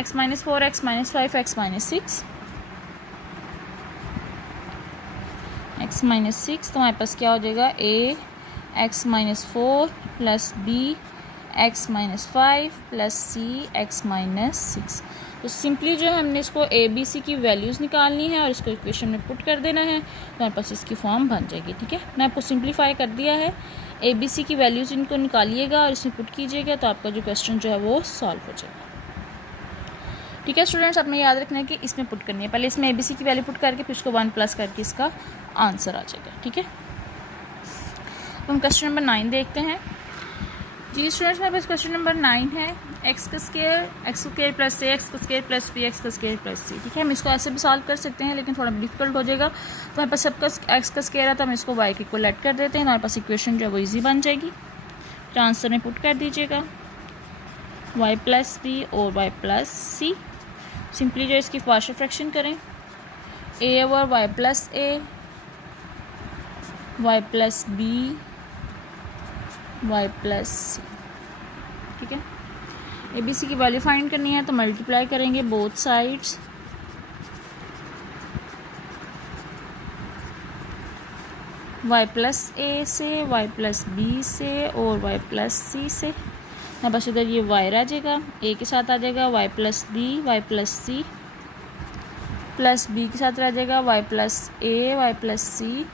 x minus 4 x minus 5 x minus 6, x minus 6, तो हमारे पास क्या हो जाएगा, a x minus 4 plus b x minus 5 plus c x minus 6। तो सिंपली जो है हमने इसको a b c की वैल्यूज़ निकालनी है और इसको इक्वेशन में पुट कर देना है, तो हमारे पास इसकी फॉर्म बन जाएगी। ठीक है, मैं आपको सिंप्लीफाई कर दिया है। a b c की वैल्यूज़ इनको निकालिएगा और इसमें पुट कीजिएगा तो आपका जो क्वेश्चन जो है वो सॉल्व हो जाएगा। ठीक है स्टूडेंट्स, आपने याद रखना है कि इसमें पुट करनी है, पहले इसमें ए बी सी की वैल्यू पुट करके फिर उसको 1 प्लस करके इसका आंसर आ जाएगा। ठीक है, अब हम क्वेश्चन नंबर 9 देखते हैं। जी स्टूडेंट्स, मेरे पास क्वेश्चन नंबर 9 है, एक्स का स्क्वायर प्लस ए एक्स का स्क्वायर प्लस बी एक्स का स्क्वायर प्लस सी। ठीक है, हम इसको ऐसे भी सॉल्व कर सकते हैं लेकिन थोड़ा डिफिकल्ट हो जाएगा, तो हमारे पास सबका एक्स का स्क्वायर है तो हम इसको वाई के इक्वल ऐड कर देते हैं, तो हमारे पास इक्वेशन जो है वो ईजी बन जाएगी। तो आंसर में पुट कर दीजिएगा वाई प्लस बी और वाई प्लस सी। सिंपली जो इसकी पार्शियल फ्रैक्शन करें, a over Y plus a, y plus b, y plus c. ठीक है, ए बी सी की वैल्यू फाइंड करनी है तो मल्टीप्लाई करेंगे बोथ साइड्स, वाई प्लस ए से, वाई प्लस बी से और वाई प्लस सी से। ना बस इधर ये वाई रह जाएगा, ए के साथ आ जाएगा y plus b, y plus c, plus b के साथ रह जाएगा y plus a, y plus c,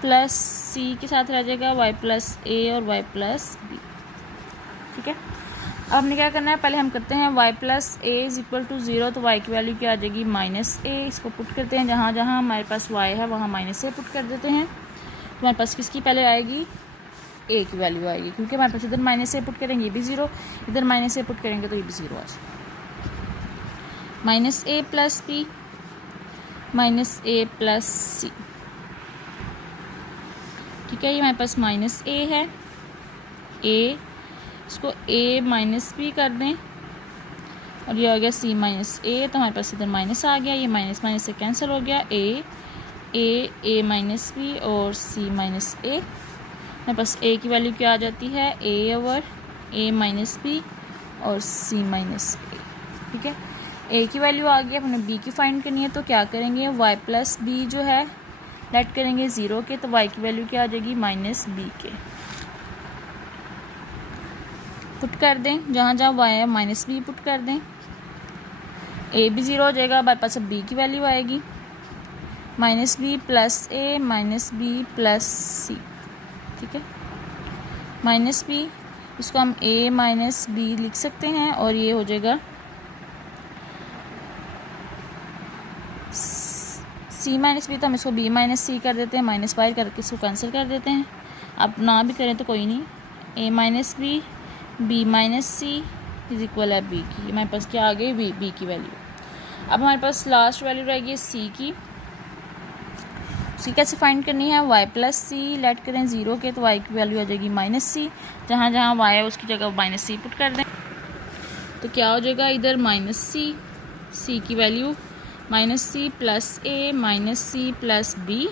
plus c के साथ रह जाएगा वाई प्लस ए और वाई प्लस बी। ठीक है, अब हमने क्या करना है, पहले हम करते हैं y plus A is equal to 0, तो y की वैल्यू क्या आ जाएगी माइनस ए। इसको पुट करते हैं, जहाँ जहाँ हमारे पास y है वहाँ माइनस ए पुट कर देते हैं। तो हमारे पास किसकी पहले आएगी, ए की वैल्यू आएगी, क्योंकि हमारे पास इधर माइनस ए पुट करेंगे ये भी 0, इधर माइनस ए पुट करेंगे तो ये भी 0 आ जाएगा। माइनस ए प्लस बी माइनस ए प्लस सी, ठीक है। ये हमारे पास माइनस ए है, ए इसको ए माइनस बी कर दें और ये आ गया सी माइनस ए, तो हमारे पास इधर माइनस आ गया, ये माइनस माइनस से कैंसिल हो गया, ए माइनस बी और सी माइनस ए। हमारे पास ए की वैल्यू क्या आ जाती है, ए ओवर ए माइनस बी और सी माइनस ए, ठीक है। ए की वैल्यू आ गई, अब हमें बी की फाइंड करनी है, तो क्या करेंगे, वाई प्लस बी जो है लेट करेंगे 0 के, तो वाई की वैल्यू क्या आ जाएगी माइनस बी के। पुट कर दें, जहाँ जहाँ वाई है माइनस बी पुट कर दें, ए भी 0 हो जाएगा। हमारे पास अब बी की वैल्यू आएगी माइनस बी प्लस ए माइनस बी प्लस सी, ठीक है। माइनस बी इसको हम ए माइनस बी लिख सकते हैं और ये हो जाएगा सी माइनस बी, तो हम इसको बी माइनस सी कर देते हैं, माइनस बाहर करके इसको कैंसिल कर देते हैं। अब ना भी करें तो कोई नहीं, a minus B minus c is equal है बी की। हमारे पास क्या आ गई, बी की वैल्यू। अब हमारे पास लास्ट वैल्यू रहेगी सी की। सी कैसे फाइंड करनी है, वाई प्लस सी लेट करें 0 के, तो वाई की वैल्यू आ जाएगी माइनस सी, जहाँ जहाँ वाई है उसकी जगह माइनस सी पुट कर दें, तो क्या हो जाएगा इधर माइनस सी की वैल्यू माइनस सी प्लस ए माइनस सी प्लस बी,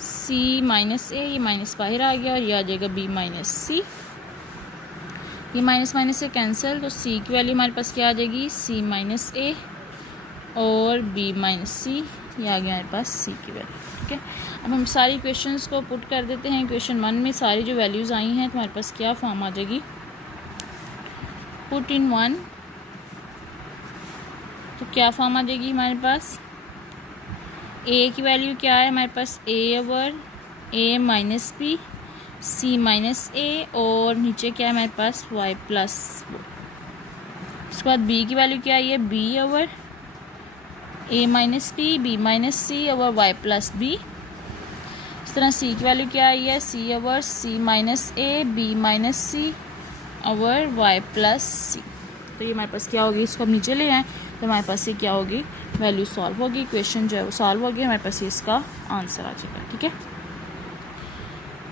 सी माइनस ए, ये माइनस बाहर आ गया और ये आ जाएगा बी माइनस सी। ये माइनस माइनस से कैंसिल, तो सी की वैल्यू हमारे पास क्या आ जाएगी, सी माइनस ए और बी माइनस सी, ये आ गया हमारे पास सी की वैल्यू, ठीक है। अब हम सारी इक्वेशंस को पुट कर देते हैं। इक्वेशन 1 में सारी जो वैल्यूज़ आई हैं तो हमारे पास क्या फॉर्म आ जाएगी, पुट इन 1, तो क्या फॉर्म आ जाएगी हमारे पास, ए की वैल्यू क्या है हमारे पास, ए over A minus B C minus ए और नीचे क्या है हमारे पास वाई प्लस वो। उसके बाद बी की वैल्यू क्या है, B over A minus B minus C over Y plus B. इस तरह सी की वैल्यू क्या आई है, C over C minus A B minus C over Y plus C. तो ये हमारे पास क्या होगी, इसको हम नीचे ले आए तो हमारे पास ये क्या होगी, वैल्यू सॉल्व होगी, इक्वेशन जो है वो सॉल्व होगी, हमारे पास ये इसका आंसर आ जाएगा, ठीक है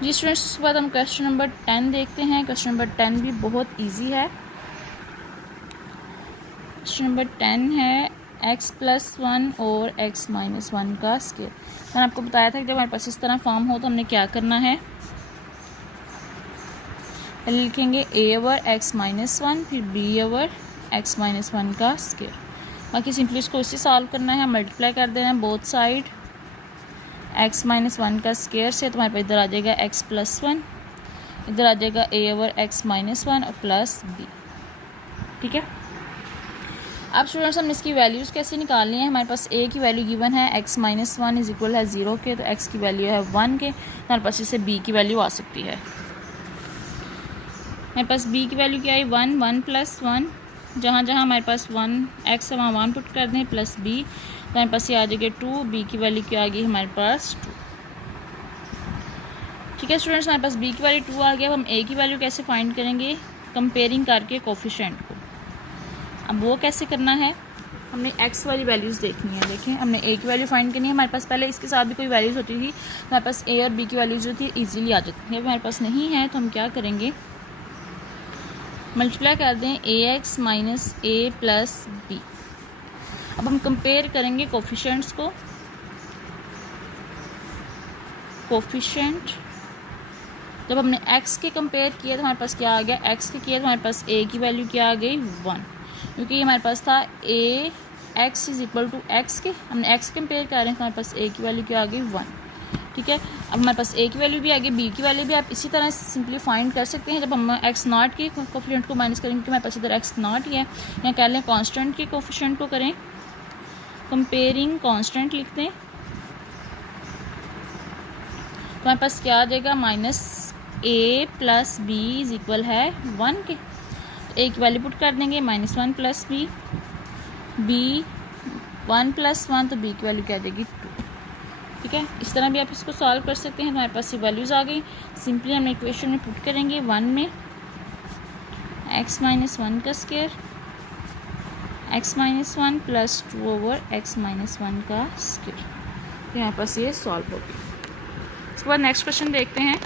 जी स्टूडेंट्स। उसके बाद हम क्वेश्चन नंबर 10 देखते हैं। क्वेश्चन नंबर 10 भी बहुत ईजी है। क्वेश्चन नंबर 10 है x प्लस 1 और x माइनस 1 का स्केयर। मैंने आपको बताया था कि जब हमारे पास इस तरह फॉर्म हो तो हमने क्या करना है, पहले लिखेंगे a ओवर x माइनस 1 फिर b ओवर x माइनस 1 का स्केयर। बाकी सिंपली इसको इसी सॉल्व करना है, मल्टीप्लाई कर देना है बोथ साइड x माइनस 1 का स्केयर से, तो हमारे पास इधर आ जाएगा x प्लस 1, इधर आ जाएगा a ओवर x माइनस 1 और प्लस b, ठीक है। अब स्टूडेंट्स हम इसकी वैल्यूज़ कैसे निकालनी है, हमारे पास a की वैल्यू गिवन है x माइनस 1 इज इक्वल है 0 के, तो x की वैल्यू है 1 के, तो हमारे पास इससे b की वैल्यू आ सकती है। हमारे पास b की वैल्यू क्या है, 1 प्लस 1, जहाँ जहाँ हमारे पास 1 x है वहाँ 1 पुट कर दें प्लस b, तो हमारे पास ये आ जाएगा 2, b की वैल्यू क्या आ गई हमारे पास 2, ठीक है स्टूडेंट्स। हमारे पास b की वैल्यू 2 आ गया। अब हम a की वैल्यू कैसे फाइंड करेंगे, कंपेयरिंग करके कोफिशिएंट को। अब वो कैसे करना है, हमने x वाली वैल्यूज़ देखनी है। देखें हमने a की वैल्यू फाइंड करनी है, हमारे पास पहले इसके साथ भी कोई वैल्यूज़ होती थी, हमारे पास a और b की वैल्यूज़ जो थी ईजिली आ जाती थी। अब हमारे पास नहीं है तो हम क्या करेंगे, मल्टीप्लाई कर दें ax minus a plus b। अब हम कंपेयर करेंगे कोफिशिएंट्स को, कोफिशिएंट जब हमने x के कंपेयर किया तो हमारे पास क्या आ गया, x के किया तो हमारे पास a की वैल्यू क्या आ गई 1, क्योंकि हमारे पास था a x is equal to X के, हमने x कंपेयर कर रहे हैं तो हमारे पास a की वैल्यू क्या आ गई 1, ठीक है। अब हमारे पास a की वैल्यू भी आ गई, b की वैल्यू भी आप इसी तरह सिंपली फाइंड कर सकते हैं। जब हम x नॉट की कोफिशिएंट को माइनस करेंगे, क्योंकि हमारे पास इधर x नॉट ही है, या कह लें कांस्टेंट की कोफिशिएंट को करें, कंपेयरिंग कांस्टेंट लिखते हैं, तो हमारे पास क्या आ जाएगा, minus a plus b is equal है 1 के। a की वैल्यू पुट कर देंगे -1 प्लस बी, b 1 प्लस 1 तो b की वैल्यू क्या आ जाएगी 2। ठीक है, इस तरह भी आप इसको सॉल्व कर सकते हैं। हमारे पास ये वैल्यूज़ आ गई। सिंपली हम इक्वेशन में पुट करेंगे 1 में x माइनस 1 का square, x minus 1 plus 2 over x minus 1 का स्क्वायर। तो यहाँ पास ये सॉल्व हो गया। उसके बाद नेक्स्ट क्वेश्चन देखते हैं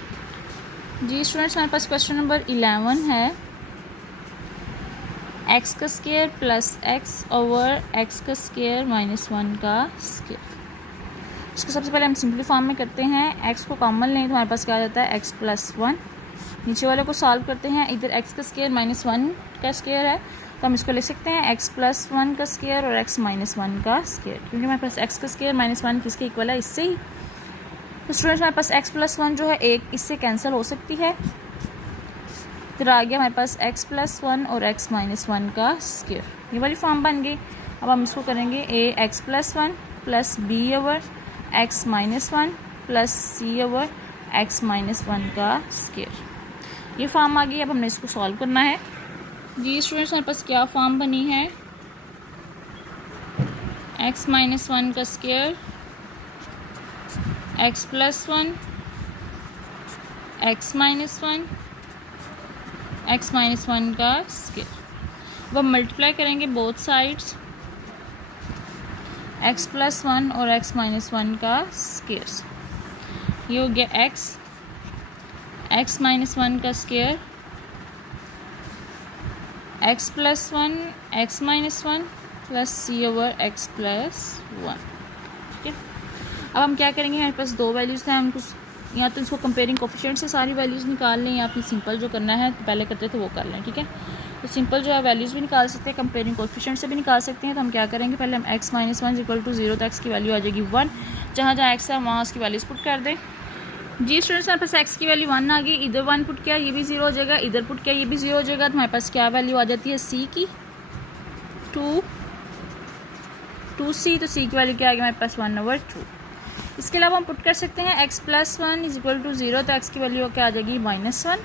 जी स्टूडेंट्स। हमारे पास क्वेश्चन नंबर 11 है, x का square plus x over x का स्क्वायर माइनस 1 का स्क्वायर। इसको सबसे पहले हम सिंपली फॉर्म में करते हैं। x को कॉमन लें तो हमारे पास क्या आ जाता है x प्लस 1। नीचे वाले को सॉल्व करते हैं। इधर x का स्क्वायर माइनस 1 का स्क्वायर है तो हम इसको लिख सकते हैं x प्लस 1 का स्क्वायर और x माइनस 1 का स्क्वायर, क्योंकि हमारे पास x का स्क्वायर माइनस 1 किसके इक्वल है, इससे ही। तो स्टूडेंट्स हमारे पास x प्लस 1 जो है एक इससे कैंसिल हो सकती है। फिर आ गया हमारे पास x प्लस 1 और x माइनस 1 का स्क्वायर, ये वाली फॉर्म बन गई। अब हम इसको करेंगे a x plus 1 plus b over x minus 1 plus c over x minus 1 का स्क्वायर, ये फॉर्म आ गई। अब हमने इसको सॉल्व करना है जी स्टूडेंट्स। हमारे पास क्या फॉर्म बनी है, x माइनस 1 का square, x plus 1, x minus 1, x minus 1 का स्क्वायर। अब हम मल्टीप्लाई करेंगे बोथ साइड्स, x प्लस 1 और x माइनस 1 का स्क्वायर। ये हो गया x माइनस 1 का square, x plus 1, x minus 1 plus c over x plus 1। ठीक है, अब हम क्या करेंगे, हमारे पास दो वैल्यूज़ हैं, हम कुछ या तो इसको कंपेयरिंग कोफिशिएंट से सारी वैल्यूज़ निकाल लें या फिर सिंपल जो करना है पहले करते थे वो कर लें। ठीक है, तो सिंपल जो है वैल्यूज़ भी निकाल सकते हैं, कंपेयरिंग कोफिशिएंट से भी निकाल सकते हैं। तो हम क्या करेंगे, पहले हम x माइनस 1 इक्वल टू 0 तो x की वैल्यू आ जाएगी 1। जहाँ जहाँ x है वहाँ उसकी वैल्यूज़ पुट कर दें जी स्टूडेंट्स। हमारे पास x की वैल्यू 1 आ गई, इधर 1 पुट किया ये भी 0 हो जाएगा, इधर पुट किया ये भी 0 हो जाएगा। तो हमारे पास क्या वैल्यू आ जाती है c की 2c, तो c की वैल्यू क्या आ गई हमारे पास 1/2। इसके अलावा हम पुट कर सकते हैं x plus 1 is equal to 0 तो x की वैल्यू क्या आ जाएगी -1।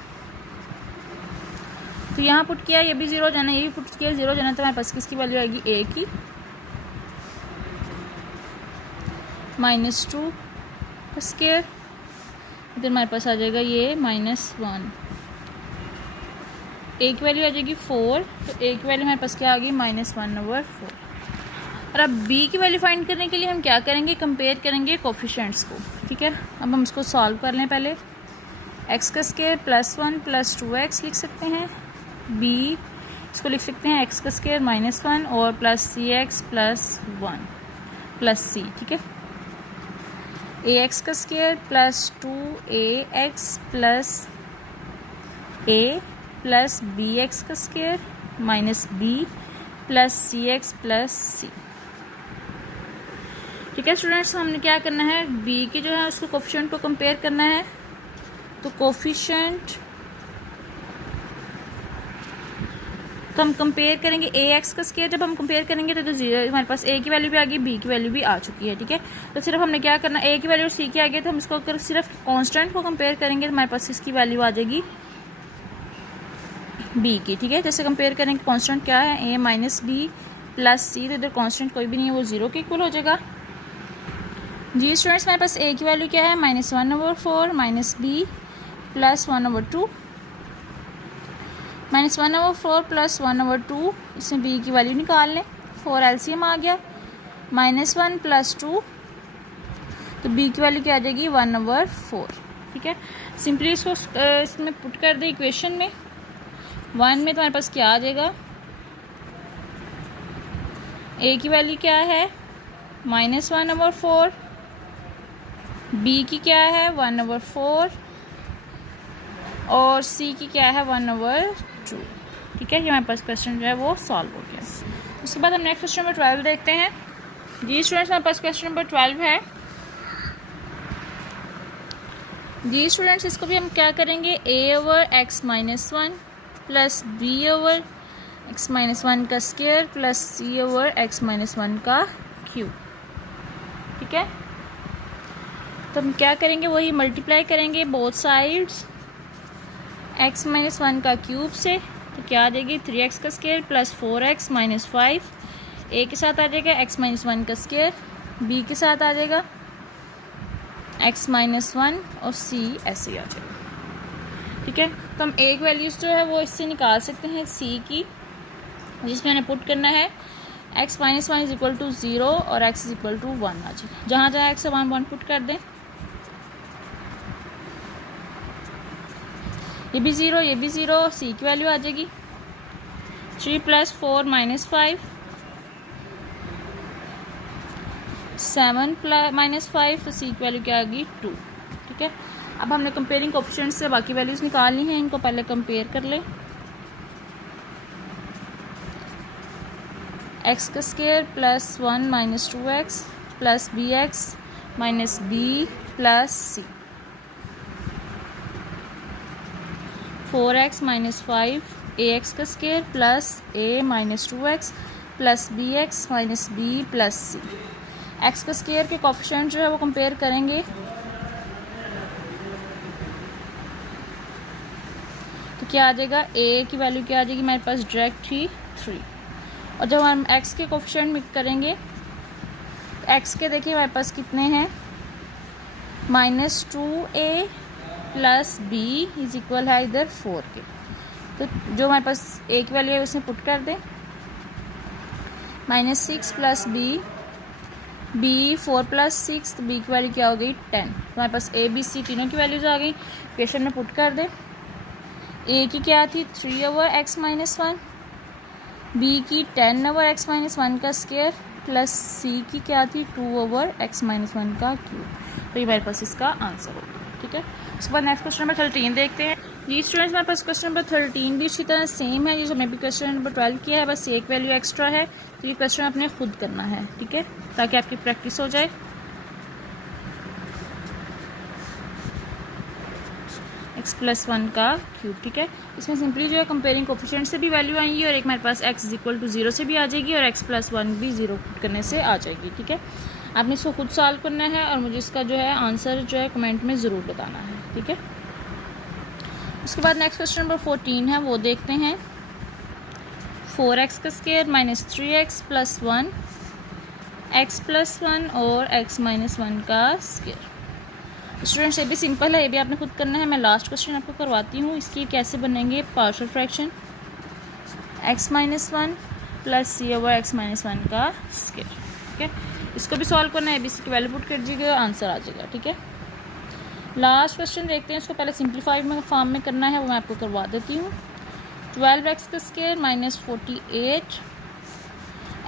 तो यहाँ पुट किया ये भी 0 जाना, ये भी पुट किया 0 जाना, तो हमारे पास किसकी वैल्यू आएगी a की -2 का स्क्वायर। इधर हमारे पास आ जाएगा ये -1, a की वैल्यू आ जाएगी 4, तो a की वैल्यू हमारे पास क्या आ गई -1/4। और अब b की वैल्यू फाइंड करने के लिए हम क्या करेंगे, कंपेयर करेंगे कोफिशिएंट्स को। ठीक है, अब हम इसको सॉल्व कर लें। पहले x का स्क्वायर प्लस 1 प्लस 2x लिख सकते हैं, b इसको लिख सकते हैं x का स्क्वायर -1 और plus cx plus 1 plus c। ठीक है, ax का square plus 2ax plus a plus bx का square minus b plus cx plus c। ठीक है स्टूडेंट्स, हमने क्या करना है, b की जो है उसको कोफिशिएंट को कंपेयर करना है। तो कोफिशिएंट तो हम कंपेयर करेंगे ax का स्क्वायर, जब हम कंपेयर करेंगे तो जो 0 हमारे पास a की वैल्यू भी आ गई, b की वैल्यू भी आ चुकी है। ठीक है, तो सिर्फ हमने क्या करना, a की वैल्यू और c की आ गई, तो हम इसको अगर सिर्फ कांस्टेंट को कंपेयर करेंगे तो हमारे पास इसकी वैल्यू आ जाएगी b की। ठीक है, जैसे कंपेयर करेंगे कांस्टेंट क्या है a minus b plus c, तो इधर कांस्टेंट कोई भी नहीं है, वो 0 के इक्वल हो जाएगा। जी स्टूडेंट्स, हमारे पास a की वैल्यू क्या है -1/4 माइनस b प्लस 1/2 -1/4 प्लस 1/2, इसमें b की वैल्यू निकाल लें, 4 एलसीएम आ गया, -1 प्लस 2 तो b की वैल्यू क्या आ जाएगी 1/4। ठीक है, सिंपली इसको इसमें पुट कर दे इक्वेशन में। 1 में तो हमारे पास क्या आ जाएगा, a की वैल्यू क्या है -1/4, b की क्या है 1/4 और c की क्या है 1/2। ठीक है, ये हमारे पास क्वेश्चन जो है वो सॉल्व हो गया। उसके बाद हम नेक्स्ट क्वेश्चन नंबर 12 देखते हैं। जी स्टूडेंट्स, हमारे पास क्वेश्चन नंबर 12 है। जी स्टूडेंट्स, इसको भी हम क्या करेंगे, a over x minus 1 plus b over x minus 1 का square plus c over x minus 1 का क्यूब। ठीक है, तो हम क्या करेंगे, वही मल्टीप्लाई करेंगे बोथ साइड्स, x माइनस 1 का क्यूब से, तो क्या आ जाएगी 3x का square plus 4x minus 5, a के साथ आ जाएगा x माइनस 1 का स्क्वायर, b के साथ आ जाएगा x माइनस 1 और c ऐसे ही आ जाएगा। ठीक है, तो हम एक वैल्यूज़ जो है वो इससे निकाल सकते हैं c की, जिसमें हमें पुट करना है x minus 1 is equal to 0 और x इज इक्वल टू 1 आ जाएगा। जहाँ जहाँ x 1 पुट कर दें, ये भी 0, ये भी 0, और c की वैल्यू आ जाएगी 3 प्लस 4 माइनस 5, 7 माइनस 5, तो c की वैल्यू क्या आ गई 2। ठीक है, अब हमने कंपेयरिंग कोएफिशिएंट्स से बाकी वैल्यूज़ निकालनी है, इनको पहले कंपेयर कर लें। x का square plus 1 minus 2x plus bx minus b plus c, 4x minus 5 ax का square plus a minus 2x plus bx minus b plus c। x का स्क्वायर के कोएफिशिएंट जो है वो कंपेयर करेंगे, तो क्या आ जाएगा, a की वैल्यू क्या आ जाएगी मेरे पास डायरेक्ट ही 3, और जब हम x के कोएफिशिएंट मिक्स करेंगे, x के देखिए हमारे पास कितने हैं, minus 2a plus b is equal है इधर 4 के, तो जो हमारे पास a की वैल्यू है उसमें पुट कर दें, माइनस 6 प्लस b 4 प्लस 6, तो b की वैल्यू क्या हो गई 10। तो हमारे पास a b c तीनों की वैल्यूज आ गई, इक्वेशन में पुट कर दें। a की क्या थी 3/x माइनस 1, b की 10/x माइनस 1 का स्क्वायर प्लस c की क्या थी 2/x माइनस 1 का क्यूब, तो ये हमारे पास इसका आंसर होगा। ठीक है, उसके बाद नेक्स्ट क्वेश्चन नंबर 13 देखते हैं। जी स्टूडेंट्स, हमारे पास क्वेश्चन नंबर 13 भी इसी तरह सेम है जैसे हमने भी क्वेश्चन नंबर 12 किया है, बस एक वैल्यू एक्स्ट्रा है, तो ये क्वेश्चन आपने खुद करना है। ठीक है, ताकि आपकी प्रैक्टिस हो जाए। x प्लस 1 का क्यूब। ठीक है, इसमें सिंपली जो है कंपेयरिंग कोएफिशिएंट से भी वैल्यू आएंगी और एक हमारे पास x इज इक्वल टू 0 से भी आ जाएगी और x प्लस 1 भी 0 करने से आ जाएगी। ठीक है, आपने इसको खुद सॉल्व करना है और मुझे इसका जो है आंसर जो है कमेंट में ज़रूर बताना है। ठीक है, उसके बाद नेक्स्ट क्वेश्चन नंबर 14 है, वो देखते हैं। 4x का square minus 3x plus 1, x plus 1 और x माइनस 1 का स्क्वायर। स्टूडेंट्स ये भी सिंपल है, ये भी आपने खुद करना है। मैं लास्ट क्वेश्चन आपको करवाती हूँ, इसकी कैसे बनेंगे partial fraction, x minus 1 plus c/x minus 1 का स्क्वायर। ठीक है, इसको भी सॉल्व करना है, ABC की वैल्यू पुट कर दीजिएगा, आंसर आ जाएगा। ठीक है, लास्ट क्वेश्चन देखते हैं, इसको पहले सिंप्लीफाइड में फॉर्म में करना है, वो मैं आपको करवा देती हूँ। 12x का स्क्वायर माइनस 48,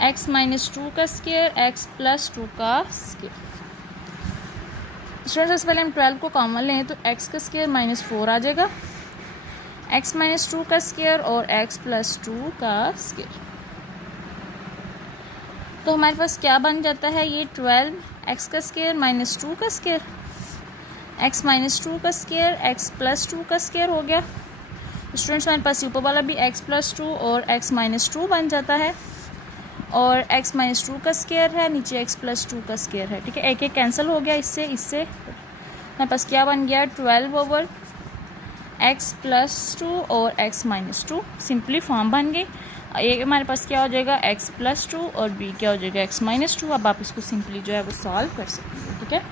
x माइनस 2 का स्क्वायर, x प्लस 2 का स्क्वायर। स्टूडेंट्स सबसे पहले हम 12 को कॉमन लें तो x का स्क्वायर माइनस 4 आ जाएगा, x माइनस 2 का स्क्वायर और x प्लस 2 का स्क्वायर। तो हमारे पास क्या बन जाता है, ये 12 x का स्क्वायर माइनस 2 का स्क्वायर, x माइनस 2 का स्क्वायर, x प्लस 2 का स्क्वायर हो गया। स्टूडेंट्स हमारे पास ऊपर वाला भी x प्लस 2 और x माइनस 2 बन जाता है और x माइनस 2 का स्क्वायर है, नीचे x प्लस 2 का स्क्वायर है। ठीक है, एक एक कैंसिल हो गया इससे हमारे पास क्या बन गया 12/x प्लस 2 और x माइनस 2, सिंपली फॉर्म बन गई। एक हमारे पास क्या हो जाएगा x प्लस 2 और b क्या हो जाएगा x माइनस 2। अब आप इसको सिंपली जो है वो सॉल्व कर सकते हैं। ठीक है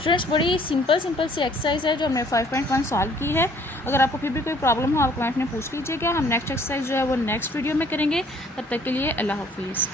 स्टूडेंट्स, बड़ी सिंपल सी एक्सरसाइज है जो हमने 5.1 सॉल्व की है। अगर आपको फिर भी कोई प्रॉब्लम हो आप कमेंट में पूछ लीजिएगा, हम नेक्स्ट एक्सरसाइज जो है वो नेक्स्ट वीडियो में करेंगे। तब तक के लिए अल्लाह हाफिज़।